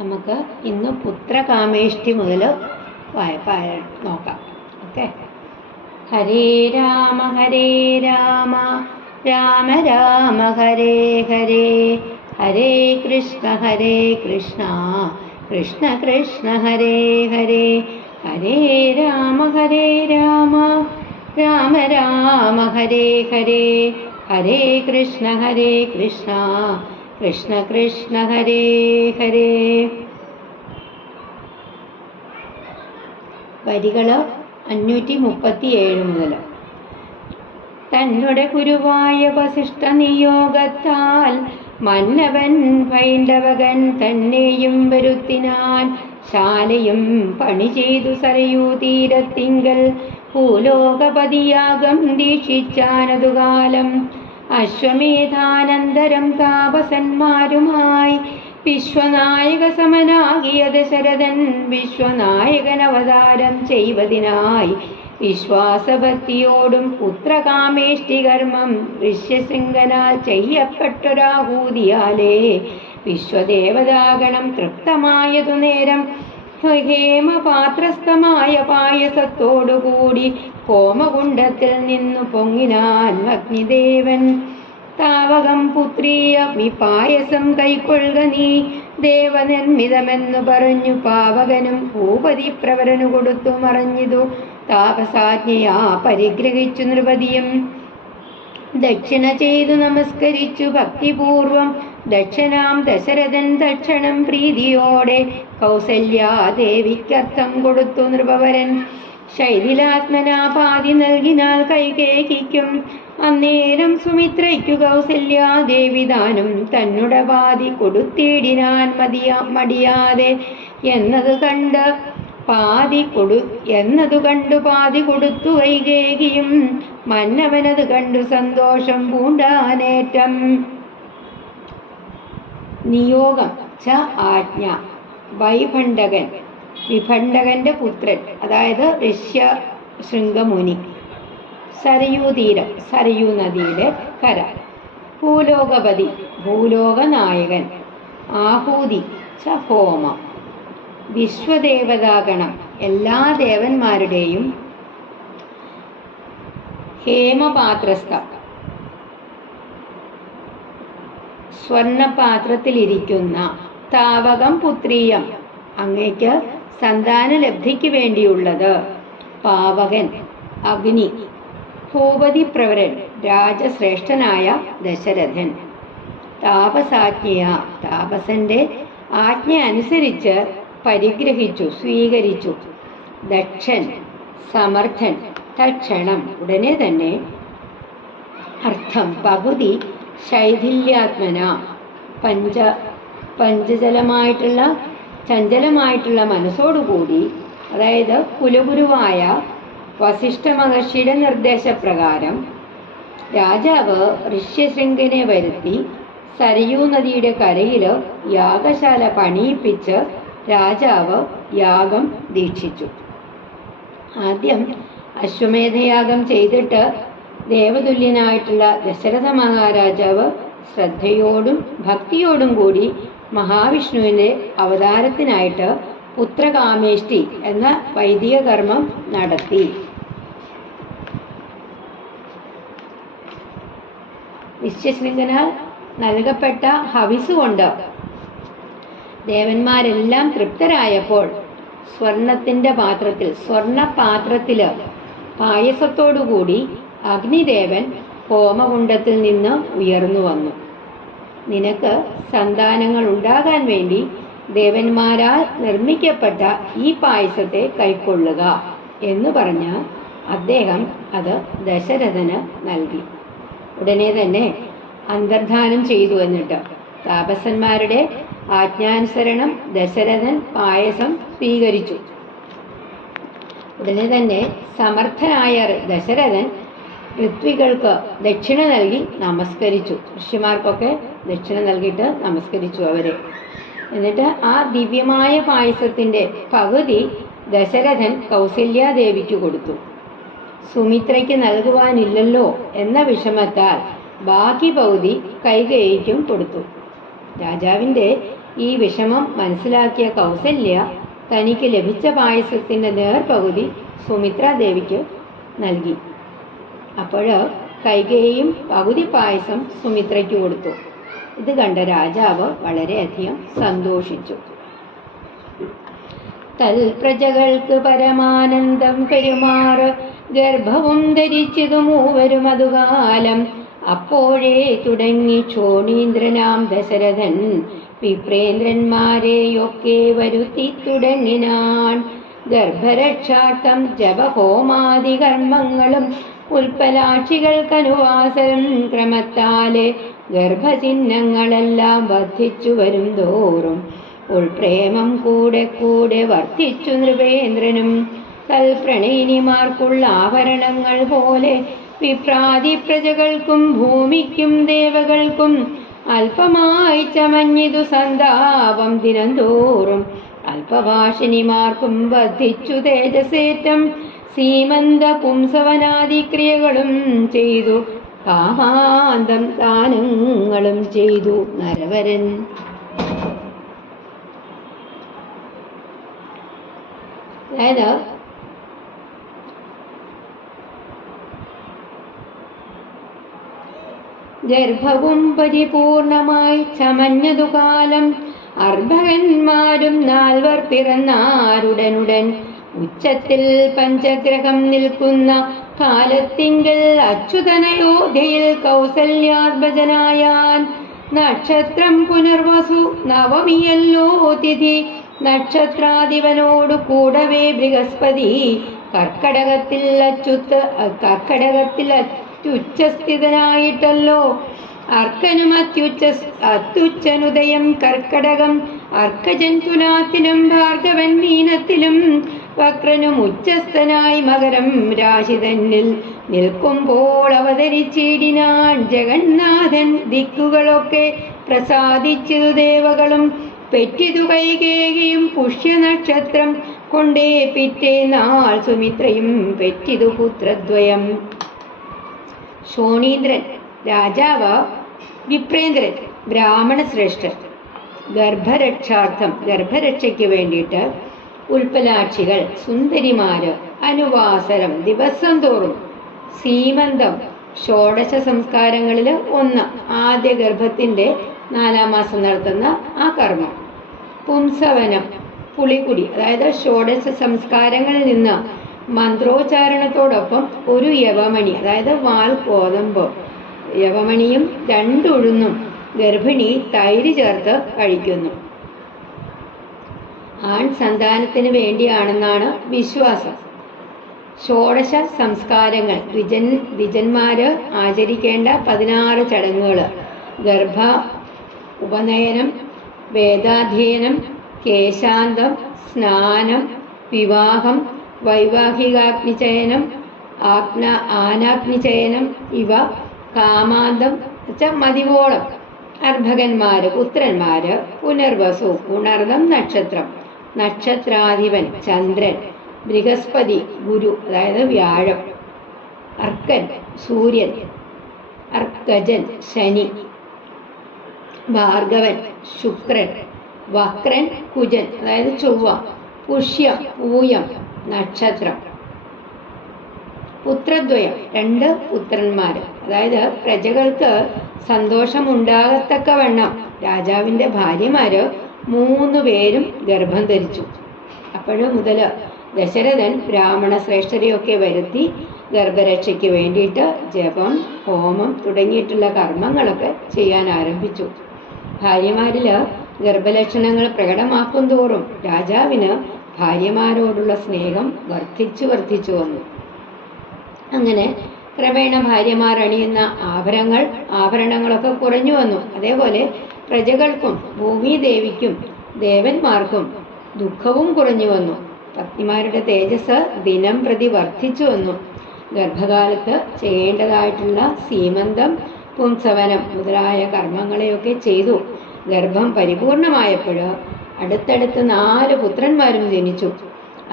നമുക്ക് ഇന്ന് പുത്രകാമേഷ്ടി മുതൽ നോക്കാം. ഓക്കെ. ഹരേ രാമ രാമ രാമ ഹരേ ഹരേ, ഹരേ കൃഷ്ണ കൃഷ്ണ കൃഷ്ണ ഹരേ ഹരേ, ഹരേ രാമ രാമ രാമ ഹരേ ഹരേ, ഹരേ കൃഷ്ണ കൃഷ്ണ കൃഷ്ണ ഹരേ ഹരേ. വരികൾ 537 മുതൽ. തന്നുടെ ഗുരുവായ വസിഷ്ഠ നിയോഗത്താൽ മന്നവൻ ഭൈണ്ഡവകൻ തന്നെയും വരുത്തിനാൻ. ശാലയും പണി ചെയ്തു സരയൂ തീരത്തിങ്കൽ ഭൂലോകപതിയാകം ദീക്ഷിച്ചാനതുകാലം. അശ്വമേധാനന്തരം താപസന്മാരുമായി വിശ്വനായക സമനാകിയ ദശരഥൻ വിശ്വനായകൻ അവതാരം ചെയ്വതിനായി വിശ്വാസഭക്തിയോടും പുത്രകാമേഷ്ടി കർമ്മം ഋഷ്യശൃംഖനാൽ ചെയ്യപ്പെട്ടൊരാഹൂതിയാലേ വിശ്വദേവതാഗണം തൃപ്തമായതു നേരം ഹേമപാത്രസ്ഥമായ പായസത്തോടുകൂടി ഹോമകുണ്ഡത്തിൽ നിന്നു പൊങ്ങിനാൻ അഗ്നിദേവൻ. താവകം പുത്രീയ പായസം കൈക്കൊള്ളുക നീ ദേവനിർമ്മിതമെന്നു പറഞ്ഞു പാവകനും ഭൂപതി പ്രവരനു കൊടുത്തു മറഞ്ഞിതു. താപസാജ്ഞയാ പരിഗ്രഹിച്ചു നൃപതിയും ദക്ഷിണ ചെയ്തു നമസ്കരിച്ചു ഭക്തിപൂർവം. ദക്ഷനാം ദശരഥൻ ദക്ഷണം പ്രീതിയോടെ കൗസല്യാദേവിക്കർത്ഥം കൊടുത്തു നൃപവരൻ. ശൈഥിലാത്മനാ പാതി നൽകിനാൽ കൈകേകിക്കും. അന്നേരം സുമിത്രയ്ക്കു കൗസല്യാദേവി ദാനം തന്നുടെ പാതി കൊടുത്തിടിനാൻ മടിയാതെ. എന്നതു കണ്ടു പാതി കൊടുത്തു കൈകേകിയും മന്നവനത് കണ്ടു സന്തോഷം പൂണ്ടാനേറ്റം. നിയോഗം ച ആജ്ഞ. വൈഭണ്ഡകൻ, വിഭണ്ഡകന്റെ പുത്രൻ, അതായത് ഋഷ്യശൃംഗമുനി. സരയൂതീരം, സരയൂ നദിയുടെ കര. ഭൂലോകപതി, ഭൂലോകനായകൻ. ആഹൂതി ച ഹോമം. വിശ്വദേവതാഗണം, എല്ലാ ദേവന്മാരുടെയും ഹേമപാത്രസ്ഥ, സ്വർണപാത്രത്തിലിരിക്കുന്ന. താവകം പുത്രീയം, അങ്ങയ്ക്ക് സന്താനലബ്ധിക്ക് വേണ്ടിയുള്ളത്. പാവകൻ, അഗ്നി. ഭൂപതി പ്രവരൻ, രാജശ്രേഷ്ഠനായ ദശരഥൻ. താപസാജ്ഞയ, താപസന്റെ ആജ്ഞ അനുസരിച്ച് പരിഗ്രഹിച്ചു, സ്വീകരിച്ചു. ദക്ഷൻ, സമർത്ഥൻ. തക്ഷണം, ഉടനെ തന്നെ. അർത്ഥം പകുതി. ശൈഥില്യാത്മന, ചഞ്ചലമായിട്ടുള്ള മനസ്സോടുകൂടി, അതായത് കുലഗുരുവായ വസിഷ്ഠ മഹർഷിയുടെ നിർദ്ദേശപ്രകാരം രാജാവ് ഋഷ്യശൃംഖനെ വരുത്തി സരയൂ നദിയുടെ കരയിൽ യാഗശാല പണിയിപ്പിച്ച് രാജാവ് യാഗം ദീക്ഷിച്ചു. ആദ്യം അശ്വമേധയാഗം ചെയ്തിട്ട് ദേവതുല്യനായിട്ടുള്ള ദശരഥ മഹാരാജാവ് ശ്രദ്ധയോടും ഭക്തിയോടും കൂടി മഹാവിഷ്ണുവിൻ്റെ അവതാരത്തിനായിട്ട് പുത്രകാമേഷ്ടി എന്ന വൈദിക കർമ്മം നടത്തി. ഋഷ്യശൃംഖനാൽ നൽകപ്പെട്ട ഹവിസ് കൊണ്ട് ദേവന്മാരെല്ലാം തൃപ്തരായപ്പോൾ സ്വർണപാത്രത്തിൽ പായസത്തോടുകൂടി അഗ്നിദേവൻ ഹോമകുണ്ഡത്തിൽ നിന്ന് ഉയർന്നു വന്നു. നിനക്ക് സന്താനങ്ങൾ ഉണ്ടാകാൻ വേണ്ടി ദേവന്മാരാൽ നിർമ്മിക്കപ്പെട്ട ഈ പായസത്തെ കൈക്കൊള്ളുക എന്ന് പറഞ്ഞ് അദ്ദേഹം അത് ദശരഥന് നൽകി. ഉടനെ തന്നെ അന്തർധാനം ചെയ്തു. എന്നിട്ട് താപസന്മാരുടെ ആജ്ഞാനുസരണം ദശരഥൻ പായസം സ്വീകരിച്ചു. ഉടനെ തന്നെ സമർത്ഥനായ ദശരഥൻ ഋത്വികൾക്ക് ദക്ഷിണ നൽകി നമസ്കരിച്ചു. ഋഷിമാർക്കൊക്കെ ദക്ഷിണ നൽകിയിട്ട് നമസ്കരിച്ചു അവരെ. എന്നിട്ട് ആ ദിവ്യമായ പായസത്തിൻ്റെ പകുതി ദശരഥൻ കൗസല്യാദേവിക്ക് കൊടുത്തു. സുമിത്രയ്ക്ക് നൽകുവാനില്ലല്ലോ എന്ന വിഷമത്താൽ ബാക്കി പകുതി കൈകേയിക്കും കൊടുത്തു. രാജാവിൻ്റെ ഈ വിഷമം മനസ്സിലാക്കിയ കൗസല്യ തനിക്ക് ലഭിച്ച പായസത്തിന്റെ നേർപകുതി സുമിത്രാദേവിക്ക് നൽകി. അപ്പോൾ കൈകേയിയും പകുതി പായസം സുമിത്രയ്ക്ക് കൊടുത്തു. ഇത് കണ്ട രാജാവ് വളരെയധികം സന്തോഷിച്ചു. തൽപ്രജകൾക്ക് പരമാനന്ദം പെരുമാറ് ഗർഭവും ധരിച്ചതു മൂവരും അതുകാലം. അപ്പോഴേ തുടങ്ങി ക്ഷോണീന്ദ്രനാം ദശരഥൻ വിപ്രേന്ദ്രന്മാരെയൊക്കെ വരുത്തി തുടങ്ങിനാൻ. ഗർഭരക്ഷാർത്ഥം ജപഹോമാദി കർമ്മങ്ങളും ഉൽപ്പലാക്ഷികൾക്കനുവാസനം ക്രമത്താലെ ഗർഭചിഹ്നങ്ങളെല്ലാം വർദ്ധിച്ചു വരും തോറും ഉൾപ്രേമം കൂടെ കൂടെ വർദ്ധിച്ചു നൃപേന്ദ്രനും. തൽപ്രണയിനിമാർക്കുള്ള ആഭരണങ്ങൾ പോലെ വിപ്രാതി പ്രജകൾക്കും ഭൂമിക്കും ദേവകൾക്കും അല്പമായി ചമഞ്ഞിതു സന്താപം ദിനംതോറും. അല്പഭാഷിനിമാർക്കും വർദ്ധിച്ചു തേജസേറ്റം സീമന്ത പുംസവനാദിക്രിയകളും ചെയ്തു കാമാന്തം ദാനങ്ങളും ചെയ്തു നരവരൻ. അതായത് ഗർഭവും പരിപൂർണമായി ചമഞ്ഞതു കാലം. അർഭകന്മാരും 4 പിറന്നാരുടനുടൻ ഉച്ചത്തിൽ പഞ്ചഗ്രഹം നിൽക്കുന്ന കാലത്തിങ്കൽ അച്യുതനയോധ്യയിൽ കൗസല്യാർഭജനായാൻ. നക്ഷത്രം പുനർവസു നവമിയല്ലോ തിഥി. നക്ഷത്രാധിപനോടു കൂടവേ ബൃഹസ്പതി. കർക്കടകത്തിൽ അത്യുച്ചസ്ഥിതനായിട്ടല്ലോ. അർക്കനും അത്യുച്ചനുദയം കർക്കടകം. അർക്കജൻ തുലാത്തിലും ഭാർഗവൻ മീനത്തിലും വക്രനും ഉച്ചസ്ഥനായി മകരം രാശി തന്നിൽ നിൽക്കുമ്പോൾ അവതരിച്ചിടിനാൻ ജഗന്നാഥൻ. ദിക്കുകളൊക്കെ പ്രസാദിച്ചതു ദേവകളും പെറ്റിതു കൈകേകിയും പുഷ്യനക്ഷത്രം കൊണ്ടേ പിറ്റേ നാൾ സുമിത്രയും പെറ്റിതു പുത്രദ്വയം. ശോണീന്ദ്രൻ രാജാവ്, വിപ്രേന്ദ്രൻ ബ്രാഹ്മണ ശ്രേഷ്ഠൻ. ഗർഭരക്ഷയ്ക്ക് വേണ്ടിയിട്ട് ഉൽപ്പലാക്ഷികൾ സുന്ദരിമാര് അനുവാസരം ദിവസം തോറും സീമന്തം ഷോഡശ സംസ്കാരങ്ങളിൽ ഒന്ന് ആദ്യ ഗർഭത്തിന്റെ 4-ാം മാസം നടത്തുന്ന ആ കർമ്മം. പുംസവനം പുളികുടി, അതായത് ഷോഡശ സംസ്കാരങ്ങളിൽ നിന്ന് മന്ത്രോച്ചാരണത്തോടൊപ്പം ഒരു യവമണി, അതായത് വാൽ കോതമ്പ് യവമണിയും 2 ഉഴുന്നും ഗർഭിണി തൈര് ചേർത്ത് കഴിക്കുന്നു. ആൺ സന്താനത്തിന് വേണ്ടിയാണെന്നാണ് വിശ്വാസം. ഷോഡശ സംസ്കാരങ്ങൾ ദ്വിജന്മാര് ആചരിക്കേണ്ട 16 ചടങ്ങുകൾ: ഗർഭ ഉപനയനം, വേദാധ്യയനം, കേശാന്തം, സ്നാനം, വിവാഹം, വൈവാഹികാഗ്നിചയനം, ആനാഗ്നിചയനം, ഇവ കാമാന്തം മതിവോളം. അർഭകന്മാര് പുത്രന്മാര്, പുനർവസു പുണർദം നക്ഷത്രം, നക്ഷത്രാധിപൻ ചന്ദ്രൻ, ബൃഹസ്പതി ഗുരു അതായത് വ്യാഴം, അർക്കൻ സൂര്യൻ, അർക്കജൻ ശനി, ഭാർഗവൻ ശുക്രൻ, വക്രൻ കുജൻ അതായത് ചൊവ്വ, പുഷ്യം പൂയം നക്ഷത്രം. പുത്രദ്വയം 2 പുത്രന്മാര്, അതായത് പ്രജകൾക്ക് സന്തോഷമുണ്ടാകത്തക്കവണ്ണം രാജാവിന്റെ ഭാര്യമാര് 3 പേരും ഗർഭം ധരിച്ചു. അപ്പോഴ് മുതൽ ദശരഥൻ ബ്രാഹ്മണ ശ്രേഷ്ഠരെയൊക്കെ വരുത്തി ഗർഭരക്ഷയ്ക്ക് വേണ്ടിയിട്ട് ജപം, ഹോമം തുടങ്ങിയിട്ടുള്ള കർമ്മങ്ങളൊക്കെ ചെയ്യാൻ ആരംഭിച്ചു. ഭാര്യമാരില് ഗർഭലക്ഷണങ്ങൾ പ്രകടമാക്കും തോറും രാജാവിന് ഭാര്യമാരോടുള്ള സ്നേഹം വർദ്ധിച്ചു വന്നു. അങ്ങനെ ക്രമേണ ഭാര്യമാർ അണിയുന്ന ആഭരണങ്ങളൊക്കെ കുറഞ്ഞു വന്നു. അതേപോലെ പ്രജകൾക്കും ഭൂമിദേവിക്കും ദേവന്മാർക്കും ദുഃഖവും കുറഞ്ഞു വന്നു. പത്നിമാരുടെ തേജസ് ദിനം പ്രതി വർദ്ധിച്ചു വന്നു. ഗർഭകാലത്ത് ചെയ്യേണ്ടതായിട്ടുള്ള സീമന്തം, പുംസവനം മുതലായ കർമ്മങ്ങളെയൊക്കെ ചെയ്തു. ഗർഭം പരിപൂർണമായപ്പോൾ അടുത്തടുത്ത് 4 പുത്രന്മാരും ജനിച്ചു.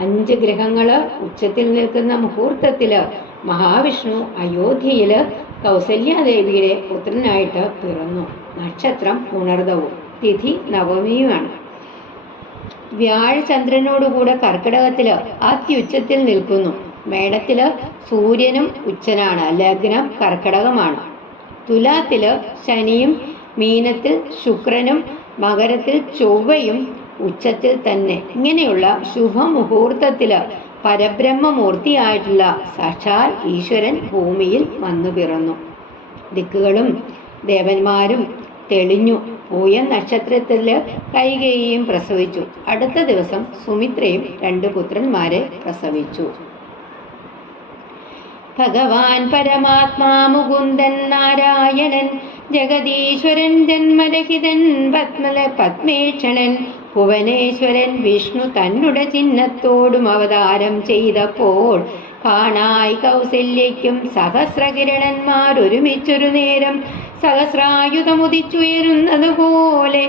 5 ഗ്രഹങ്ങള് ഉച്ചത്തിൽ നിൽക്കുന്ന മുഹൂർത്തത്തില് മഹാവിഷ്ണു അയോധ്യയില് കൗസല്യാദേവിയുടെ പുത്രനായിട്ട് പിറന്നു. നക്ഷത്രം പുണർദവും. തിഥി നവമിയുമാണ്. വ്യാഴചന്ദ്രനോടുകൂടെ കർക്കിടകത്തില് അത്യുച്ചത്തിൽ നിൽക്കുന്നു. മേടത്തില് സൂര്യനും ഉച്ചനാണ്. ലഗ്നം കർക്കിടകമാണ്. തുലാത്തില് ശനിയും, മീനത്തിൽ ശുക്രനും, മകരത്തിൽ ചൊവ്വയും ഉച്ചത്തിൽ തന്നെ. ഇങ്ങനെയുള്ള ശുഭമുഹൂർത്തത്തില് പരബ്രഹ്മമൂർത്തിയായിട്ടുള്ള സാക്ഷാൽ ഈശ്വരൻ ഭൂമിയിൽ വന്നു പിറന്നു. ദിക്കുകളും ദേവന്മാരും തെളിഞ്ഞു. പൂയ നക്ഷത്രത്തില് കൈകേയിയും പ്രസവിച്ചു. അടുത്ത ദിവസം സുമിത്രയും 2 പുത്രന്മാരെ പ്രസവിച്ചു. ഭഗവാൻ പരമാത്മാ മുകുന്ദൻ നാരായണൻ ജഗദീശ്വരൻ ജന്മരഹിതൻ പത്മേക്ഷണൻ ഭുവനേശ്വരൻ വിഷ്ണു തന്നുടെ ചിഹ്നത്തോടും അവതാരം ചെയ്തപ്പോൾ കാണായി കൗസല്യയ്ക്കും സഹസ്രകിരണന്മാരൊരുമിച്ചൊരു നേരം സഹസ്രായുധമുദിച്ചുയരുന്നതുപോലെ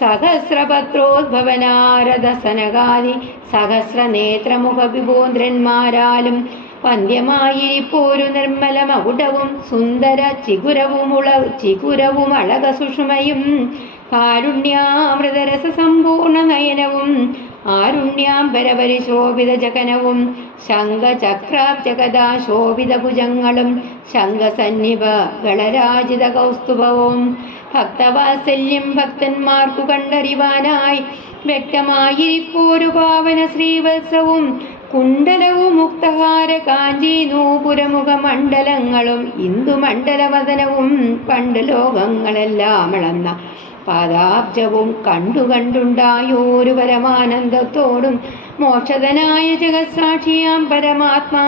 സഹസ്രപത്രോദ്ഭവനാരദ സനകാദി സഹസ്രനേത്രമുഖ വിഭോന്ദ്രന്മാരാലും വന്ധ്യമായിരിപ്പോരു നിർമ്മല മകുടവും സുന്ദര ചികുരവും അളക സുഷുമയും കാരുണ്യാമൃതരസ സമ്പൂർണ നയനവും ആരുണ്യാംബരപരിശോഭിത ജഗനവും ശംഖചക്രാബ്ജഗദാ ശോഭിത ഭുജങ്ങളും ശംഖസന്നിഭ ഗളരാജിത കൗസ്തുഭവും ഭക്തവാത്സല്യം ഭക്തന്മാർക്കു കണ്ടറിവാനായി വ്യക്തമായിരിപ്പോരു പാവന ശ്രീവത്സവും കുണ്ടലവും മുക്തഹാര കാഞ്ചി നൂപുരമുഖ മണ്ഡലങ്ങളും ഇന്ദുമണ്ഡലവദനവും പണ്ട് ലോകങ്ങളെല്ലാം അളന്ന പാദാബ്ജവും കണ്ടുണ്ടായോരു പരമാനന്ദത്തോടും മോക്ഷതനായ ജഗത്സാക്ഷിയാം പരമാത്മാ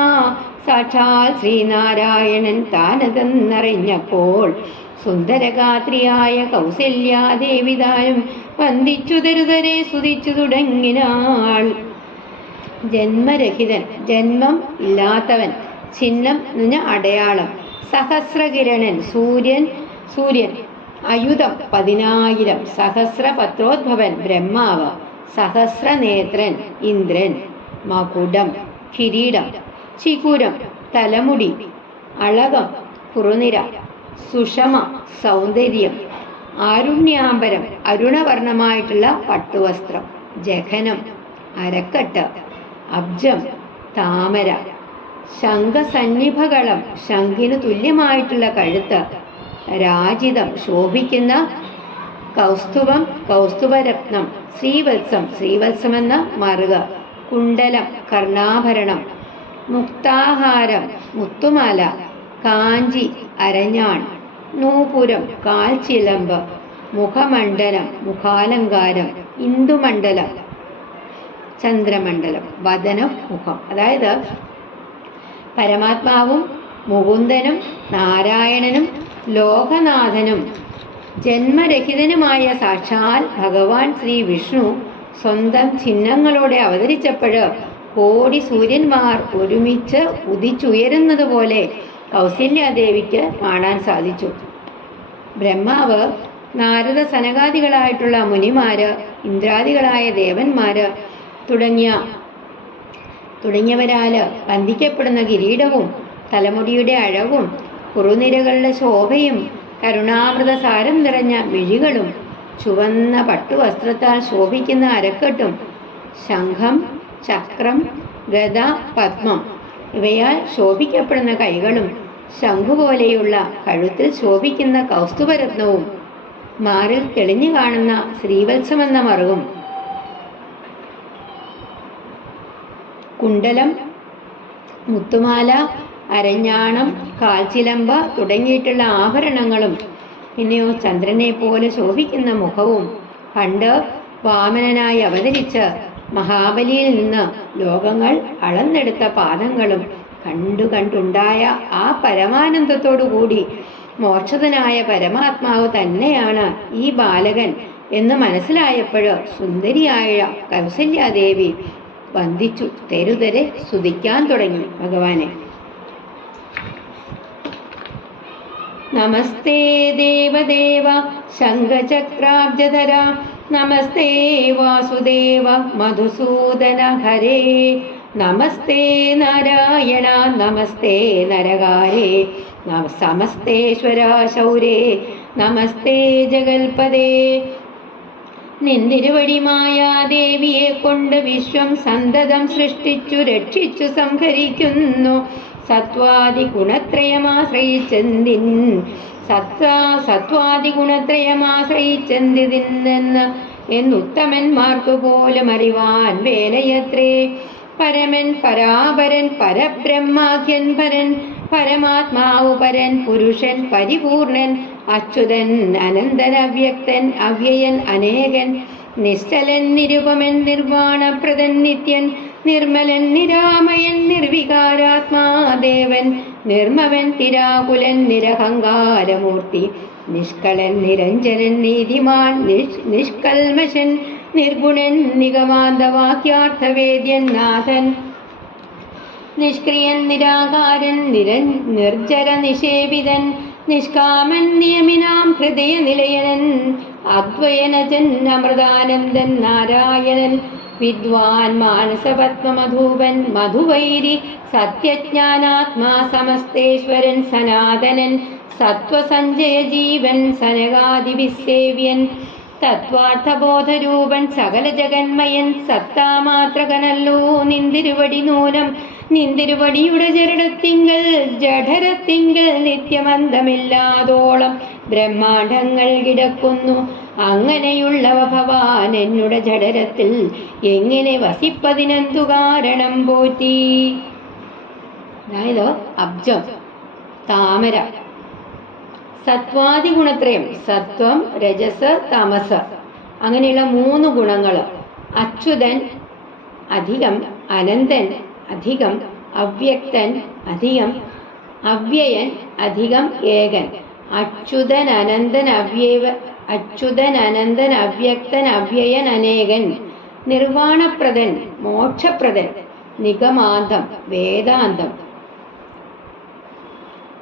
സാക്ഷാൽ ശ്രീനാരായണൻ താനതെന്നറിഞ്ഞപ്പോൾ സുന്ദരഗാത്രിയായ കൗസല്യാദേവിതാനും വന്ദിച്ചു തരുതരെ സ്തുതിച്ചു തുടങ്ങിനാൾ. ജന്മരഹിതൻ, ജന്മം ഇല്ലാത്തവൻ. ചിഹ്നം എന്നുവെഞ്ഞ അടയാളം. സഹസ്രകിരണൻ, സൂര്യൻ. അയുധം 10,000. സഹസ്രപത്രോദ്ഭവൻ, ബ്രഹ്മാവ്. സഹസ്രനേത്രൻ, ഇന്ദ്രൻ. മകുടം, കിരീടം. ചികുരം, തലമുടി. അളകം, കുറുനിര. സുഷമ, സൗന്ദര്യം. ആരുണ്യാംബരം, അരുണവർണമായിട്ടുള്ള പട്ടുവസ്ത്രം. ജഘനം, അരക്കെട്ട്. അബ്ജം, താമര. ശംഖസന്നിഭകളം, ശംഖിനു തുല്യമായിട്ടുള്ള കഴുത്ത്. രാജിതം, ശോഭിക്കുന്ന കൗസ്തുഭം, കൗസ്തുഭരത്നം. ശ്രീവത്സം എന്ന മറുക. കുണ്ടലം, കർണാഭരണം. മുക്താഹാരം, മുത്തുമാല. കാഞ്ചി, അരഞ്ഞാൺ. നൂപുരം, കാൽച്ചിലമ്പ്. മുഖമണ്ഡലം, മുഖാലങ്കാരം. ഇന്ദുമണ്ഡലം, ചന്ദ്രമണ്ഡലം. വദനം, മുഖം. അതായത് പരമാത്മാവും മുകുന്ദനും നാരായണനും ലോകനാഥനും ജന്മരഹിതനുമായ സാക്ഷാൽ ഭഗവാൻ ശ്രീ വിഷ്ണു സ്വന്തം ചിഹ്നങ്ങളോടെ അവതരിച്ചപ്പോൾ കോടി സൂര്യന്മാർ ഒരുമിച്ച് ഉദിച്ചുയരുന്നത് പോലെ കൗസല്യാദേവിക്ക് കാണാൻ സാധിച്ചു. ബ്രഹ്മാവ്, നാരദ സനകാദികളായിട്ടുള്ള മുനിമാര്, ഇന്ദ്രാദികളായ ദേവന്മാര് തുടങ്ങിയവരാല് വന്ദിക്കപ്പെടുന്ന കിരീടവും തലമുടിയുടെ അഴകും കുറുനിരകളുടെ ശോഭയും കരുണാമൃത സാരം നിറഞ്ഞ മിഴികളും ചുവന്ന പട്ടുവസ്ത്രത്താൽ ശോഭിക്കുന്ന അരക്കെട്ടും ശംഖം, ചക്രം, ഗദ, പത്മം ഇവയാൽ ശോഭിക്കപ്പെടുന്ന കൈകളും ശംഖുപോലെയുള്ള കഴുത്തിൽ ശോഭിക്കുന്ന കൗസ്തുഭരത്നവും മാറിൽ തെളിഞ്ഞു കാണുന്ന ശ്രീവത്സമെന്ന മറുകും കുണ്ടലം, മുത്തുമാല, അരഞ്ഞാണം, കാൽച്ചിലമ്പ തുടങ്ങിയിട്ടുള്ള ആഭരണങ്ങളും പിന്നെയോ ചന്ദ്രനെ പോലെ ശോഭിക്കുന്ന മുഖവും പണ്ട് വാമനനായി അവതരിച്ച് മഹാബലിയിൽ നിന്ന് ലോകങ്ങൾ അളന്നെടുത്ത പാദങ്ങളും കണ്ടുണ്ടായ ആ പരമാനന്ദത്തോടുകൂടി മോക്ഷതനായ പരമാത്മാവ് തന്നെയാണ് ഈ ബാലകൻ എന്ന് മനസ്സിലായപ്പോൾ സുന്ദരിയായ കൗസല്യാദേവി വന്ദിച്ചു തെരുതരെ സ്തുതിക്കാൻ തുടങ്ങി ഭഗവാനെ. നമസ്തേ ദേവദേവ ശംഖചക്രാബ്ജധര നമസ്തേ വാസുദേവ മധുസൂദന ഹരേ നമസ്തേ നാരായണ നമസ്തേ നരകാരേ സമസ്തേശ്വര ശൗരേ നമസ്തേ ജഗൽപദേ. നിന്തിരുവടി മായാദേവിയെ കൊണ്ട് വിശ്വം സന്തതം സൃഷ്ടിച്ചു രക്ഷിച്ചു സംഹരിക്കുന്നു. സത്വാദി ഗുണത്രയമാശ്രയിച്ചെന്തിൻ സത്വാദി ഗുണത്രയമാശ്രയിച്ചെന്തിന്ന് എന്നുത്തമന്മാർക്കു പോലും അറിവാൻ വേലയത്രേ. പരമൻ പരാപരൻ പരബ്രഹ്മാഖ്യൻ പരൻ പരമാത്മാവു പരൻ പുരുഷൻ പരിപൂർണൻ അച്യുതൻ അനന്തൻ അവ്യക്തൻ അവ്യയൻ അനേകൻ നിശ്ചലൻ നിരുപമൻ നിർവാണപ്രദൻ നിത്യൻ നിർമ്മലൻ നിരാമയൻ നിർവികാരാത്മാദേവൻ നിർമ്മവൻ തിരാകുലൻ നിരഹങ്കാരമൂർത്തി നിഷ്കളൻ നിരഞ്ജനൻ നീതിമാൻ നിഷ്കൽമശൻ നിർഗുണൻ നിഗമാന്തവാക്യാർത്ഥവേദ്യൻ നാഥൻ നിഷ്ക്രിയൻ നിരാകാരൻ നിർജര നിഷേവിതൻ നിഷ്കാമൻ നിയമിനാം ഹൃദയ നിലയനൻ അദ്വയനജൻ അമൃതാനന്ദൻ നാരായണൻ വിദ്വാൻ മാനസപത്മമധൂപൻ മധുവൈരി സത്യജ്ഞാനാത്മാ സമസ്തേശ്വരൻ സനാതനൻ സത്വസഞ്ജയ ജീവൻ സനകാദിവിസേവ്യൻ തത്വാർത്ഥബോധരൂപൻ സകല ജഗന്മയൻ സത്താമാത്രകനല്ലോ നിന്തിരുവടി നൂനം നിന്തിരുവടിയുടെ ജഠരത്തിങ്കൽ നിത്യമന്തമില്ലാതോളം ബ്രഹ്മാണ്ഡങ്ങൾ കിടക്കുന്നു. അങ്ങനെയുള്ളവ ഭവാൻ എന്നുടെ ജഠരത്തിൽ എങ്ങനെ വസിപ്പതിനെന്തു കാരണം പോറ്റി. അതായത് അബ്ജം, താമര. സത്വാദി ഗുണത്രയം, സത്വം രജസ് തമസ്, അങ്ങനെയുള്ള 3 ഗുണങ്ങൾ. അച്യുതൻ അധികം അനന്തൻ അധികം അവ്യക്തൻ അധികം അവ്യയൻ അധികം ഏകൻ. അച്യുതൻ അനന്തൻ അവ്യക്തൻ അവ്യയൻ അനേകൻ. നിർവാണപ്രദൻ മോക്ഷപ്രദൻ. നിഗമാന്തം വേദാന്തം.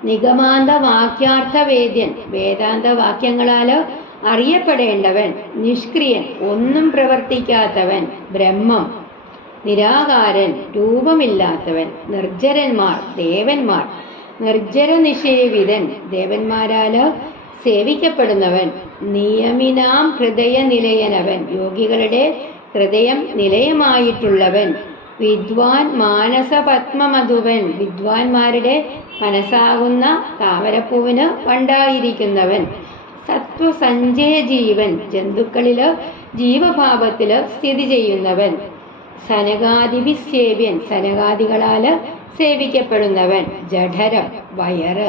നിഗമാന്ത വാക്യാർത്ഥവേദ്യൻ വേദാന്ത വാക്യങ്ങളാൽ അറിയപ്പെടേണ്ടവൻ. നിഷ്ക്രിയൻ ഒന്നും പ്രവർത്തിക്കാത്തവൻ ബ്രഹ്മം. നിരാകാരൻ രൂപമില്ലാത്തവൻ. നിർജ്ജരന്മാർ ദേവന്മാർ. നിർജ്ജര നിഷേവിതൻ ദേവന്മാരാല് സേവിക്കപ്പെടുന്നവൻ. നിയമിനാം ഹൃദയ നിലയനവൻ യോഗികളുടെ ഹൃദയം നിലയമായിട്ടുള്ളവൻ. വിദ്വാൻ മാനസ പത്മമധുവൻ വിദ്വാൻമാരുടെ മനസ്സാകുന്ന താമരപ്പൂവിന് വണ്ടായിരിക്കുന്നവൻ. സത്വസഞ്ജയ ജീവൻ ജന്തുക്കളില് ജീവഭാവത്തില് സ്ഥിതി ചെയ്യുന്നവൻ. സനകാദിവിസേവ്യൻ സനകാദികളാല് സേവിക്കപ്പെടുന്നവൻ. ജഠരം വയറ്.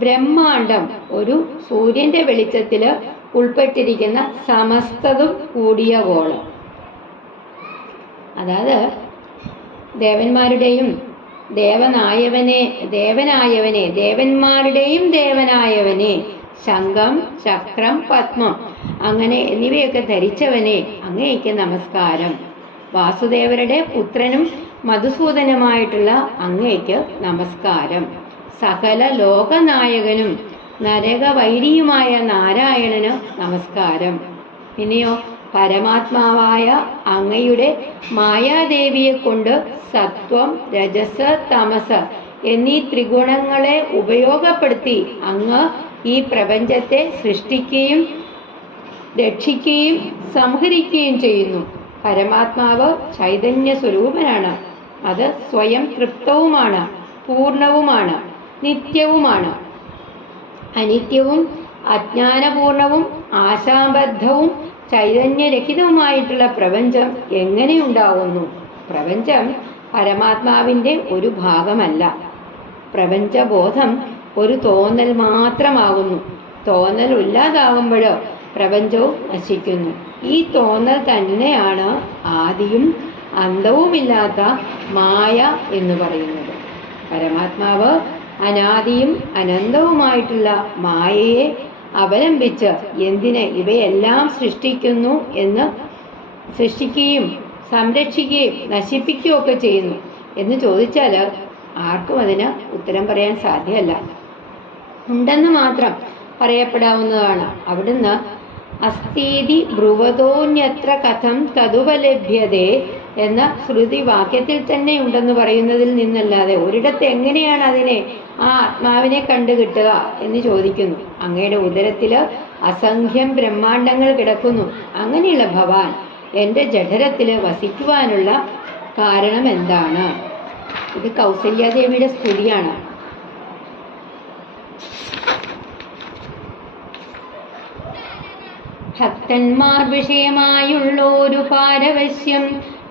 ബ്രഹ്മാണ്ഡം ഒരു സൂര്യന്റെ വെളിച്ചത്തില് ഉൾപ്പെട്ടിരിക്കുന്ന സമസ്തതും കൂടിയ ഗോളം. അതായത് ദേവന്മാരുടെയും ദേവന്മാരുടെയും ദേവനായവനെ, ശംഖം ചക്രം പത്മം അങ്ങനെ എന്നിവയൊക്കെ ധരിച്ചവനെ അങ്ങേയ്ക്ക് നമസ്കാരം. വാസുദേവരുടെ പുത്രനും മധുസൂദനുമായിട്ടുള്ള അങ്ങേയ്ക്ക് നമസ്കാരം. സകല ലോകനായകനും നരകവൈരിയുമായ നാരായണന് നമസ്കാരം. പിന്നെയോ പരമാത്മാവായ അങ്ങയുടെ മായാദേവിയെ കൊണ്ട് സത്വം രജസ് തമസ് എന്നീ ത്രിഗുണങ്ങളെ ഉപയോഗപ്പെടുത്തി അങ്ങ് ഈ പ്രപഞ്ചത്തെ സൃഷ്ടിക്കുകയും രക്ഷിക്കുകയും സംഹരിക്കുകയും ചെയ്യുന്നു. പരമാത്മാവ് ചൈതന്യ സ്വരൂപനാണ്. അത് സ്വയം തൃപ്തവുമാണ്, പൂർണവുമാണ്, നിത്യവുമാണ്. അനിത്യവും അജ്ഞാനപൂർണവും ആശാബദ്ധവും ചൈതന്യരഹിതവുമായിട്ടുള്ള പ്രപഞ്ചം എങ്ങനെയുണ്ടാവുന്നു? പ്രപഞ്ചം പരമാത്മാവിൻ്റെ ഒരു ഭാഗമല്ല. പ്രപഞ്ചബോധം ഒരു തോന്നൽ മാത്രമാകുന്നു. തോന്നൽ ഇല്ലാതാകുമ്പോൾ പ്രപഞ്ചവും നശിക്കുന്നു. ഈ തോന്നൽ തന്നെയാണ് ആദിയും അന്തവുമില്ലാത്ത മായ എന്ന് പറയുന്നത്. പരമാത്മാവ് അനാദിയും അനന്തവുമായിട്ടുള്ള മായയെ അവലംബിച്ച് എന്തിന് ഇവയെല്ലാം സൃഷ്ടിക്കുന്നു എന്ന് സൃഷ്ടിക്കുകയും സംരക്ഷിക്കുകയും നശിപ്പിക്കുകയും ഒക്കെ ചെയ്യുന്നു എന്ന് ചോദിച്ചാൽ ആർക്കും അതിന് ഉത്തരം പറയാൻ സാധ്യമല്ല. ഉണ്ടെന്ന് മാത്രം പറയപ്പെടാവുന്നതാണ്. അവിടുന്ന് അസ്ഥീതി ബ്രുവതോന്യത്ര കഥം തതുപലഭ്യതേ എന്ന ശ്രുതി വാക്യത്തിൽ തന്നെ ഉണ്ടെന്ന് പറയുന്നതിൽ നിന്നല്ലാതെ ഒരിടത്ത് എങ്ങനെയാണ് അതിനെ ആ ആത്മാവിനെ കണ്ടു കിട്ടുക എന്ന് ചോദിക്കുന്നു. അങ്ങയുടെ ഉദരത്തില് അസംഖ്യം ബ്രഹ്മാണ്ടങ്ങൾ കിടക്കുന്നു. അങ്ങനെയുള്ള ഭവാൻ എൻ്റെ ജഠരത്തില് വസിക്കുവാനുള്ള കാരണം എന്താണ്? ഇത് കൗസല്യാദേവിയുടെ സ്തുതിയാണ്. ഭക്തന്മാർ വിഷയമായുള്ളൊരു പാരവശ്യം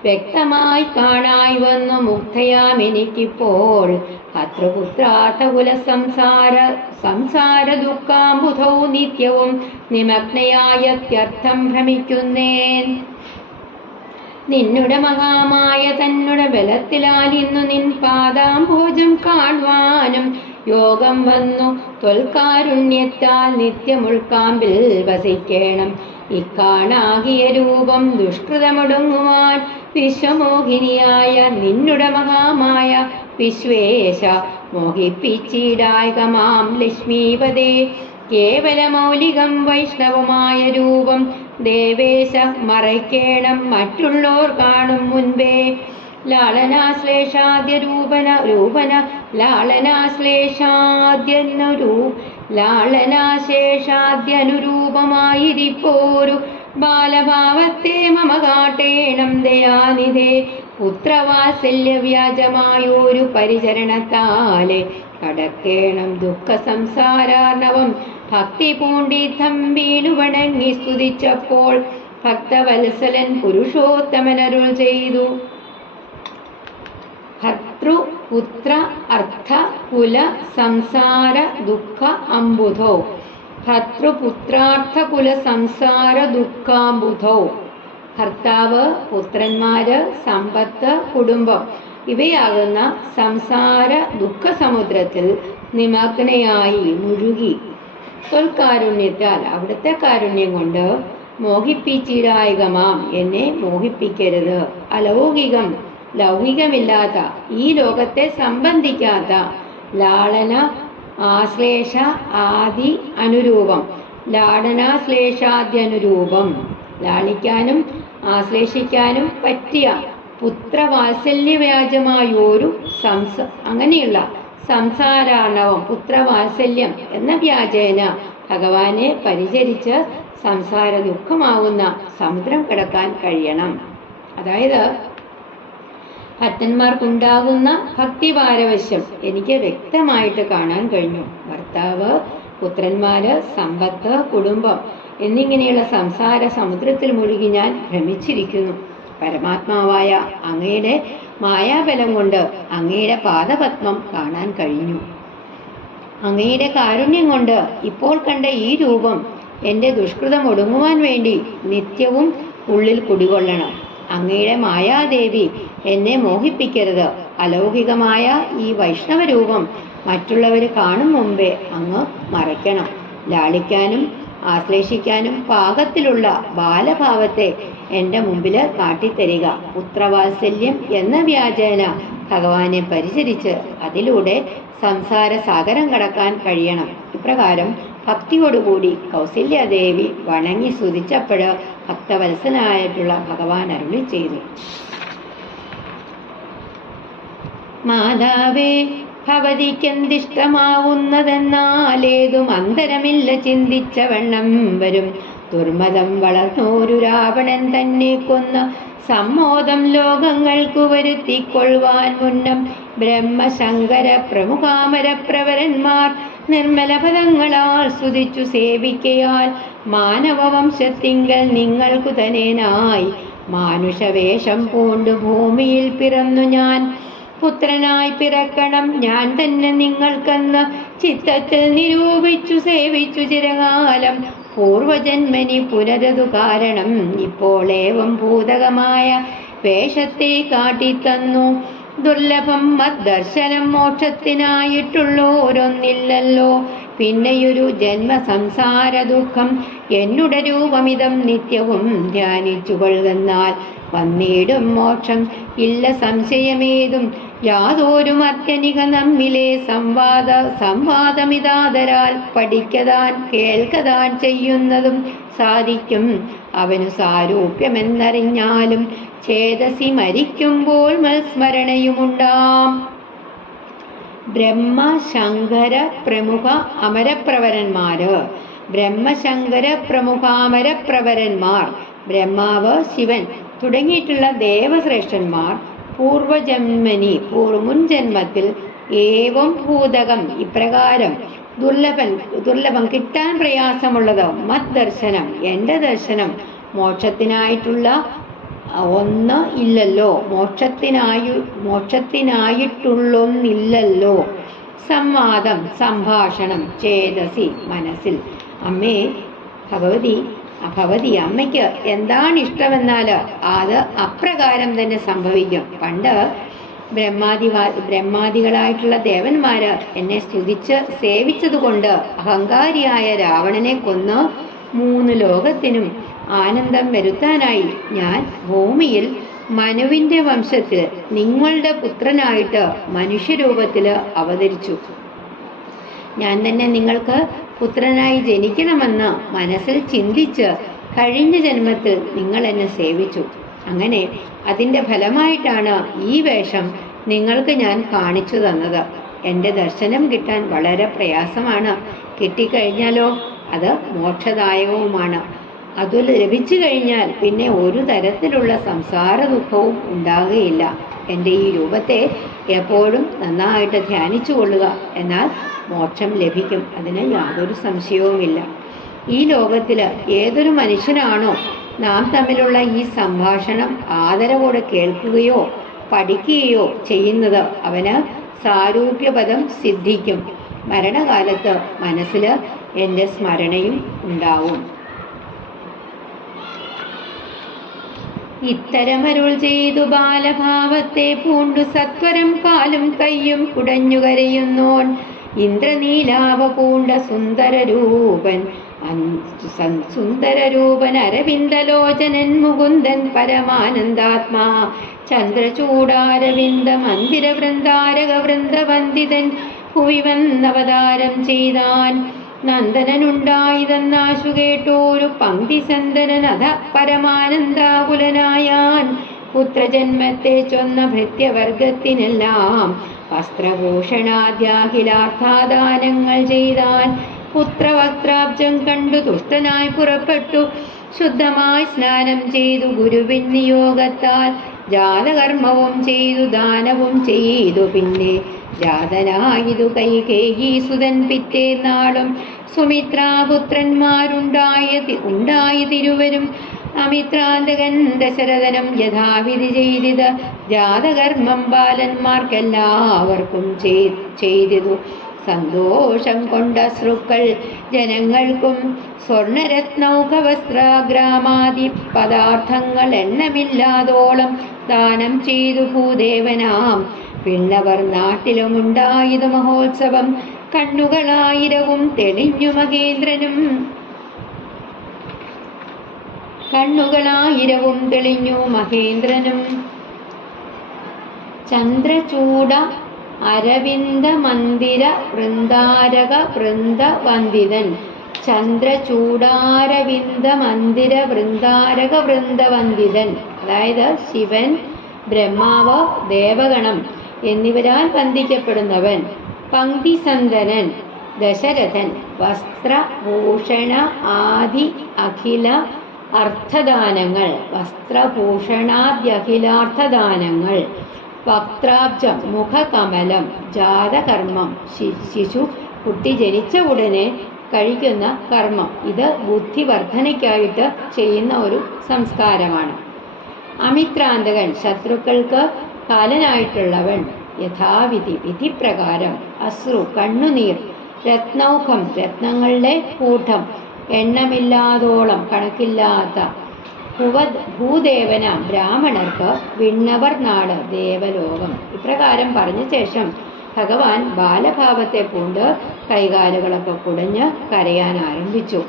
വ്യക്തമായി കാണായി വന്നു മുക്തയാം എനിക്കിപ്പോൾ. ഭർത്തൃപുത്രാർത്ഥകുല സംസാര ദുഃഖാംബുധൗ നിത്യവും നിമഗ്നയായത്യർത്ഥം ഭ്രമിക്കുന്നേൻ. നിന്നുടെ മഹാമായ തന്നുടെ ബലത്തിലാൽ ഇന്നു നിൻ പാദാംഭോജം കാണുവാനും യോഗം വന്നു ത്വൽക്കാരുണ്യത്താൽ നിത്യമുൾക്കാമ്പിൽ വസിക്കേണം. ഇക്കാണാകിയ രൂപം ദുഷ്കൃതമൊടുങ്ങുവാൻ വിശ്വമോഹിനിയായ നിന്നുടെ മഹാമായ വിശ്വേശ മോഹിപ്പിച്ചിടായകമാം ലക്ഷ്മീപദേ. കേവലമൗലികം വൈഷ്ണവമായ രൂപം ദേവേശ മറയ്ക്കേണം മറ്റുള്ളോർ കാണും മുൻപേ. ലാളനാശ്ലേഷാദ്യ ലാളനാശേഷാദ്യനുരൂപമായിരിപ്പോരു ബാലഭാവത്തെ മമ കാട്ടേണം ദയാനിധേ. പുത്രവാത്സല്യ വ്യാജമായൊരു പരിചരണത്താലെ കടക്കേണം ദുഃഖ സംസാരാർണവം. ഭക്തി പൂണ്ടിത്തം വീണു വണങ്ങി സ്തുതിച്ചപ്പോൾ ഭക്തവത്സലൻ പുരുഷോത്തമനരുൾ ചെയ്തു. ഭർതൃപുത്ര അർത്ഥ കുല സംസാര ദുഃഖ അംബുധോ. ഭർതൃപുത്രാർത്ഥ കുല സംസാര ദുഃഖാംബുധോ. ഭർത്താവ്, പുത്രന്മാര്, സമ്പത്ത്, കുടുംബം ഇവയാകുന്ന സംസാര ദുഃഖ സമുദ്രത്തിൽ നിമഗ്നയായി മുഴുകി ത്വൽക്കാരുണ്യത്താൽ അവിടുത്തെ കാരുണ്യം കൊണ്ട് മോഹിപ്പിച്ചിടായകമാം എന്നെ മോഹിപ്പിക്കരുത്. അലൗകികം ലൗകികമില്ലാത്ത ഈ ലോകത്തെ സംബന്ധിക്കാത്ത ലാളന ആശ്ലേഷ ആദി അനുരൂപം. ലാടനാശ്ലേഷാദ്യനുരൂപം ലാളിക്കാനും ആശ്ലേഷിക്കാനും പറ്റിയ പുത്രവാത്സല്യവ്യാജമായൊരു അങ്ങനെയുള്ള സംസാരാർണവം പുത്രവാത്സല്യം എന്ന വ്യാജേന ഭഗവാനെ പരിചരിച്ച് സംസാര ദുഃഖമാവുന്ന സമുദ്രം കടക്കാൻ കഴിയണം. അതായത് ഭക്തന്മാർക്കുണ്ടാകുന്ന ഭക്തിപാരവശ്യം എനിക്ക് വ്യക്തമായിട്ട് കാണാൻ കഴിഞ്ഞു. ഭർത്താവ്, പുത്രന്മാര്, സമ്പത്ത്, കുടുംബം എന്നിങ്ങനെയുള്ള സംസാര സമുദ്രത്തിൽ മുഴുകി ഞാൻ ഭ്രമിച്ചിരിക്കുന്നു. പരമാത്മാവായ അങ്ങയുടെ മായാബലം കൊണ്ട് അങ്ങയുടെ പാദപത്മം കാണാൻ കഴിഞ്ഞു. അങ്ങയുടെ കാരുണ്യം കൊണ്ട് ഇപ്പോൾ കണ്ട ഈ രൂപം എൻ്റെ ദുഷ്കൃതം ഒടുങ്ങുവാൻ വേണ്ടി നിത്യവും ഉള്ളിൽ കുടികൊള്ളണം. അങ്ങയുടെ മായാദേവി എന്നെ മോഹിപ്പിക്കരുത്. അലൗകികമായ ഈ വൈഷ്ണവ രൂപം മറ്റുള്ളവർ കാണും മുമ്പേ അങ്ങ് മറയ്ക്കണം. ലാളിക്കാനും ആശ്ലേഷിക്കാനും പാകത്തിലുള്ള ബാലഭാവത്തെ എൻ്റെ മുമ്പിൽ കാട്ടിത്തരിക. പുത്രവാത്സല്യം എന്ന വ്യാജേന ഭഗവാനെ പരിചരിച്ച് അതിലൂടെ സംസാര സാഗരം കടക്കാൻ കഴിയണം. ഇപ്രകാരം ഭക്തിയോടുകൂടി കൗസല്യാദേവി വണങ്ങി സ്തുതിച്ചപ്പോൾ ഭക്തവത്സനായിട്ടുള്ള ഭഗവാൻ അരുളി ചെയ്തു. മാതാവേ, ഭവതിക്കെന്തിഷ്ടമാവുന്നതെന്നാലേതും അന്തരമില്ല ചിന്തിച്ച വണ്ണം വരും. ദുർമതം വളർന്നോരു രാവണൻ തന്നെ കൊന്ന് സമ്മോദം ലോകങ്ങൾക്കു വരുത്തിക്കൊള്ളുവാൻ മുന്നം ബ്രഹ്മശങ്കര പ്രമുഖാമര പ്രവരന്മാർ നിർമ്മല പദങ്ങളാൽ സ്തുതിച്ചു സേവിക്കയാൽ മാനവവംശത്തിങ്കൽ നിങ്ങൾക്കു തനേനായി മാനുഷവേഷം പൂണ്ടു ഭൂമിയിൽ പിറന്നു ഞാൻ. പുത്രനായി പിറക്കണം ഞാൻ തന്നെ നിങ്ങൾക്കെന്ന് ചിത്തത്തിൽ നിരൂപിച്ചു സേവിച്ചു ചിരകാലം. പൂർവജന്മനി പുനരതു കാരണം ഇപ്പോളേവം ഭൂതകമായ വേഷത്തെ കാട്ടിത്തന്നു. ദുർലഭം മദ്ദർശനം മോക്ഷത്തിനായിട്ടുള്ളോരൊന്നില്ലല്ലോ. പിന്നെയൊരു ജന്മ സംസാര ദുഃഖം എന്നുടെ രൂപമിതം നിത്യവും ധ്യാനിച്ചു കൊള്ളുന്നാൽ വന്നിടും മോക്ഷം ഇല്ല സംശയമേതും. യാതൊരു മർത്യനിക നമ്മിലെ സംവാദമിതാതരാൽ പഠിക്കതാൻ കേൾക്കതാൻ ചെയ്യുന്നതും സാധിക്കും. അവനു സാരൂപ്യമെന്നറിഞ്ഞാലും ചേതസി മരിക്കുമ്പോൾ മത്സ്മരണയുമുണ്ടാം. ബ്രഹ്മശങ്കര പ്രമുഖ അമരപ്രവരന്മാര്. ബ്രഹ്മശങ്കര പ്രമുഖാമരപ്രവരന്മാർ, ബ്രഹ്മാവ്, ശിവൻ തുടങ്ങിയിട്ടുള്ള ദേവശ്രേഷ്ഠന്മാർ മുൻ ജന്മത്തിൽ ഏവം ഭൂതകം ഇപ്രകാരം ദുർലഭം കിട്ടാൻ പ്രയാസമുള്ളത് മത് ദർശനം എൻ്റെ ദർശനം മോക്ഷത്തിനായിട്ടുള്ള ഒന്ന് ഇല്ലല്ലോ, മോക്ഷത്തിനായിട്ടുള്ളൊന്നില്ലല്ലോ. സംവാദം സംഭാഷണം, ചേതസി മനസ്സിൽ. അമ്മേ ഭഗവതി അമ്മയ്ക്ക് എന്താണ് ഇഷ്ടമെന്നാൽ അത് അപ്രകാരം തന്നെ സംഭവിക്കും. പണ്ട് ബ്രഹ്മാദികളായിട്ടുള്ള ദേവന്മാര് എന്നെ സ്തുതിച്ച് സേവിച്ചതുകൊണ്ട് അഹങ്കാരിയായ രാവണനെ കൊന്ന് 3 ലോകത്തിനും ആനന്ദം വരുത്താനായി ഞാൻ ഭൂമിയിൽ മനുവിന്റെ വംശത്തിൽ നിങ്ങളുടെ പുത്രനായിട്ട് മനുഷ്യരൂപത്തിൽ അവതരിച്ചു. ഞാൻ തന്നെ നിങ്ങൾക്ക് പുത്രനായി ജനിക്കണമെന്ന് മനസ്സിൽ ചിന്തിച്ച് കഴിഞ്ഞ ജന്മത്തിൽ നിങ്ങൾ എന്നെ സേവിച്ചു. അങ്ങനെ അതിൻ്റെ ഫലമായിട്ടാണ് ഈ വേഷം നിങ്ങൾക്ക് ഞാൻ കാണിച്ചു തന്നത്. എൻ്റെ ദർശനം കിട്ടാൻ വളരെ പ്രയാസമാണ്. കിട്ടിക്കഴിഞ്ഞാലോ അത് മോക്ഷദായകവുമാണ്. അത് ലഭിച്ചു കഴിഞ്ഞാൽ പിന്നെ ഒരു തരത്തിലുള്ള സംസാര ദുഃഖവും ഉണ്ടാകുകയില്ല. എൻ്റെ ഈ രൂപത്തെ എപ്പോഴും നന്നായിട്ട് ധ്യാനിച്ചു കൊള്ളുക, എന്നാൽ മോക്ഷം ലഭിക്കും. അതിന് യാതൊരു സംശയവുമില്ല. ഈ ലോകത്തിൽ ഏതൊരു മനുഷ്യനാണോ നാം തമ്മിലുള്ള ഈ സംഭാഷണം ആദരവോടെ കേൾക്കുകയോ പഠിക്കുകയോ ചെയ്യുന്നത് അവന് സാരൂപ്യപദം സിദ്ധിക്കും. മരണകാലത്ത് മനസ്സിൽ എൻ്റെ സ്മരണയും ഉണ്ടാവും. ഇത്തരമരുൾ ചെയ്തു ബാലഭാവത്തെ പൂണ്ടു സത്വരം കാലും കയ്യും കുടഞ്ഞുകരയുന്നോൻ ഇന്ദ്രനീലാവ പൂണ്ട സുന്ദരരൂപൻ അരവിന്ദലോചനൻ മുകുന്ദൻ പരമാനന്ദാത്മാ ചന്ദ്രചൂടാരവിന്ദ മന്ദിര വൃന്ദാരക വൃന്ദവന്ദിതൻ ഭുവിവന്നവതാരം ചെയ്താൻ. നന്ദനനുണ്ടായിതെന്നാശു കേട്ടോരു പങ്ക്തി സന്ദനനഥ പരമാനന്ദാകുലനായാൻ. പുത്രജന്മത്തെ ചൊന്ന ഭൃത്യവർഗത്തിനെല്ലാം വസ്ത്രഭൂഷണാദ്യാഖിലാർത്ഥാദാനങ്ങൾ ചെയ്താൻ. പുത്രവക്ത്രാബ്ജം കണ്ടു തുഷ്ടനായി പുറപ്പെട്ടു ശുദ്ധമായി സ്നാനം ചെയ്തു ഗുരുവിൻ നിയോഗത്താൽ. ജാതകർമ്മവും ചെയ്തു ദാനവും ചെയ്തു പിന്നെ ജാതനായിതു കൈകേയീസുതൻ പിറ്റേന്നാളും സുമിത്രാപുത്രന്മാരുണ്ടായതിരുവരും. അമിത്രാന്തകൻ ദശരഥനും യഥാവിധി ചെയ്തിത് ജാതകർമ്മം ബാലന്മാർക്കെല്ലാവർക്കും ചെയ്തിതു. സന്തോഷം കൊണ്ട ശ്രുക്കൾ ജനങ്ങൾക്കും സ്വർണരത്നൗഘവസ്ത്രാഗ്രാമാദി പദാർത്ഥങ്ങൾ എണ്ണമില്ലാതോളം ദാനം ചെയ്തു ഭൂദേവനാം. പിന്നവർ നാട്ടിലുമുണ്ടായത് മഹോത്സവം. കണ്ണുകളായിരവും തെളിഞ്ഞു മഹേന്ദ്രനും. ചന്ദ്രചൂഡ അരവിന്ദ മന്ദിര വൃന്ദാരക വൃന്ദവന്ദിതൻ. ചന്ദ്രചൂഡാരവിന്ദ മന്ദിര വൃന്ദാരക വൃന്ദവന്ദിതൻ, അതായത് ശിവൻ, ബ്രഹ്മാവ്, ദേവഗണം എന്നിവരാൽ വന്ദിക്കപ്പെടുന്നവൻ. പങ്ക്തിസന്ദനൻ ദശരഥൻ. വസ്ത്രഭൂഷണ ആദി അഖില അർത്ഥദാനങ്ങൾ, വസ്ത്രഭൂഷണാദ്യഖിലാർത്ഥദാനങ്ങൾ. വക്ത്രാബ്ജം മുഖകമലം. ജാതകർമ്മം ശിശു കുട്ടി ജനിച്ച ഉടനെ കഴിക്കുന്ന കർമ്മം. ഇത് ബുദ്ധിവർദ്ധനയ്ക്കായിട്ട് ചെയ്യുന്ന ഒരു സംസ്കാരമാണ്. അമിത്രാന്തകൻ ശത്രുക്കൾക്ക് കാലനായിട്ടുള്ളവൻ. യഥാവിധി വിധിപ്രകാരം. അശ്രു കണ്ണുനീർ. രത്നൗഖം രത്നങ്ങളുടെ കൂട്ടം, എണ്ണമില്ലാതോളം കണക്കില്ലാത്ത. ഭൂദേവന ബ്രാഹ്മണർക്ക് വിണ്ണവർ നാട് ദേവലോകം. ഇപ്രകാരം പറഞ്ഞ ശേഷം ഭഗവാൻ ബാലഭാവത്തെ പൂണ്ട് കൈകാലുകളൊക്കെ കുടഞ്ഞ് കരയാൻ ആരംഭിച്ചു.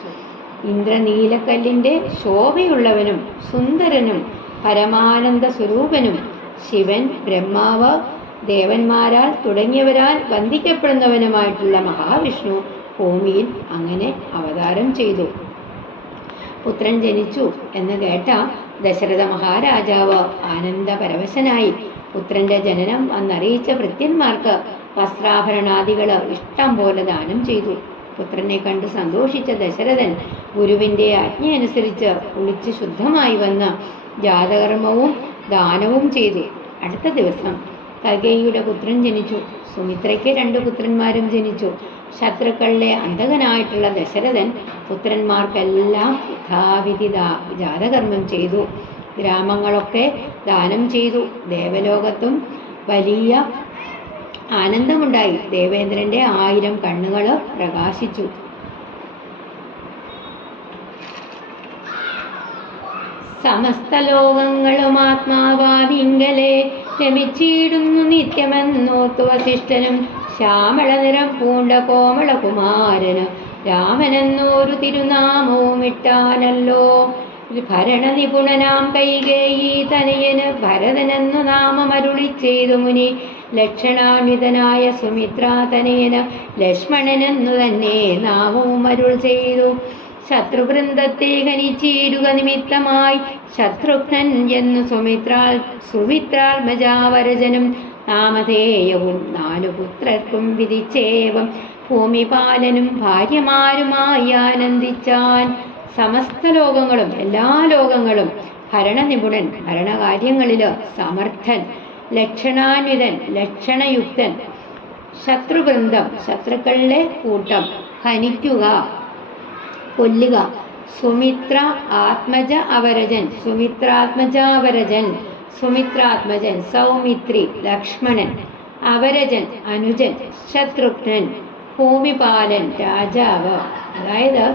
ഇന്ദ്രനീലക്കല്ലിൻ്റെ ശോഭയുള്ളവനും സുന്ദരനും പരമാനന്ദ സ്വരൂപനും ശിവൻ, ബ്രഹ്മാവ്, ദേവന്മാരാൽ തുടങ്ങിയവരാൽ വന്ദിക്കപ്പെടുന്നവനുമായിട്ടുള്ള മഹാവിഷ്ണു ഭൂമിയിൽ അങ്ങനെ അവതാരം ചെയ്തു. പുത്രൻ ജനിച്ചു എന്ന് കേട്ട ദശരഥ മഹാരാജാവ് ആനന്ദപരവശനായി. പുത്രന്റെ ജനനം അന്നറിയിച്ച ഭൃത്യന്മാർക്ക് വസ്ത്രാഭരണാദികള് ഇഷ്ടം പോലെ ദാനം ചെയ്തു. പുത്രനെ കണ്ട് സന്തോഷിച്ച ദശരഥൻ ഗുരുവിന്റെ ആജ്ഞയനുസരിച്ച് കുളിച്ച് ശുദ്ധമായി വന്ന് ജാതകർമ്മവും ദാനവും ചെയ്തു. അടുത്ത ദിവസം കൈകേയിയുടെ പുത്രൻ ജനിച്ചു. സുമിത്രയ്ക്ക് 2 പുത്രന്മാരും ജനിച്ചു. ശത്രുക്കളിലെ അന്തകനായിട്ടുള്ള ദശരഥൻ പുത്രന്മാർക്കെല്ലാം യഥാവിധി ജാതകർമ്മം ചെയ്തു. ഗ്രാമങ്ങളൊക്കെ ദാനം ചെയ്തു. ദേവലോകത്തും വലിയ ആനന്ദമുണ്ടായി. ദേവേന്ദ്രന്റെ 1000 കണ്ണുകള് പ്രകാശിച്ചു. സമസ്ത ലോകങ്ങളും ആത്മാവാവിങ്കലെ രമിച്ചിടുന്നു നിത്യമെന്നോർത്തു വസിഷ്ഠനും ശ്യാമള നിറം പൂണ്ട കോമളകുമാരന് രാമനെന്നോരു തിരുനാമവും ഇട്ടാനല്ലോ. ഭരണ നിപുണനാം കൈകേയി തനയന് ഭരതനെന്നു നാമമരുളി ചെയ്തു മുനി. ലക്ഷണാന്വിതനായ സുമിത്രാ തനയന് ലക്ഷ്മണനെന്നു തന്നെ നാമവും അരുൾ ചെയ്തു. ശത്രുവൃന്ദത്തെ ഖനിച്ചിടുക നിമിത്തമായി ശത്രുഘ്നൻ എന്നു സുമിത്രാത്മജാവരജനും നാമധേയവും 4 പുത്രർക്കും വിധിച്ചേവം ഭൂമിപാലനും ഭാര്യമാരുമായി ആനന്ദിച്ചാൻ. സമസ്ത ലോകങ്ങളും എല്ലാ ലോകങ്ങളും ഭരണനിപുണൻ, ഭരണകാര്യങ്ങളില് സമർത്ഥൻ, ലക്ഷണാന്വിതൻ, ലക്ഷണയുക്തൻ, ശത്രുവൃന്ദം, ശത്രുക്കളുടെ കൂട്ടം, ഹനിക്കുക, കൊല്ലുക, സുമിത്ര ആത്മജ അവരജൻ, സുമിത്രാത്മജാവരജൻ, സുമിത്രാത്മജൻ, സൗമിത്രി, ലക്ഷ്മണൻ, അവരജൻ, അനുജൻ, ശത്രുഘ്നൻ, ഭൂമിപാലൻ, രാജാവ്. അതായത്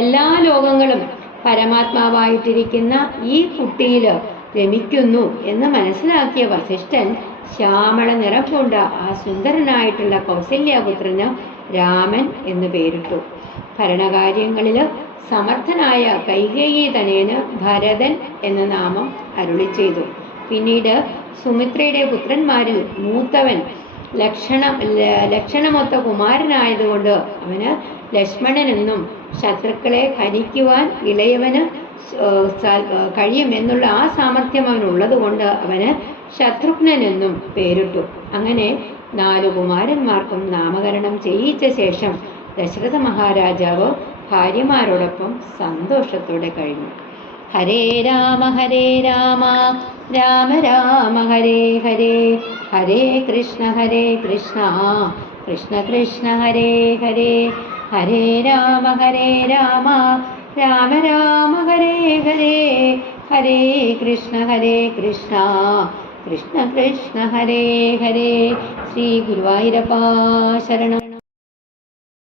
എല്ലാ ലോകങ്ങളും പരമാത്മാവായിട്ടിരിക്കുന്ന ഈ കുട്ടിയില് രമിക്കുന്നു എന്ന് മനസ്സിലാക്കിയ വസിഷ്ഠൻ ശ്യാമള നിറം കൊണ്ട ആ സുന്ദരനായിട്ടുള്ള കൗസല്യപുത്രന് രാമൻ എന്ന് പേരിട്ടു. ഭരണകാര്യങ്ങളില് സമർത്ഥനായ കൈകേയി തനയന് ഭരതൻ എന്ന നാമം അരുളി ചെയ്തു. പിന്നീട് സുമിത്രയുടെ പുത്രന്മാരിൽ മൂത്തവൻ ലക്ഷണമൊത്ത കുമാരനായതുകൊണ്ട് അവന് ലക്ഷ്മണനെന്നും ശത്രുക്കളെ ഹനിക്കുവാൻ ഇളയവന് കഴിയുമെന്നുള്ള ആ സാമർഥ്യം അവനുള്ളത് കൊണ്ട് അവന് ശത്രുഘ്നനെന്നും പേരിട്ടു. അങ്ങനെ 4 കുമാരന്മാർക്കും നാമകരണം ചെയ്യിച്ച ശേഷം ദശരഥ മഹാരാജാവ് ഭാര്യമാരോടൊപ്പം സന്തോഷത്തോടെ കഴിഞ്ഞു. ഹരേ രാമ രാമ രാമ ഹരേ ഹരേ, ഹരേ കൃഷ്ണ കൃഷ്ണ കൃഷ്ണ ഹരേ ഹരേ, ഹരേ രാമ രാമ രാമ ഹരേ ഹരേ, ഹരേ കൃഷ്ണ കൃഷ്ണ കൃഷ്ണ ഹരേ ഹരേ. ശ്രീ ഗുരുവായൂരപ്പ ശരണം.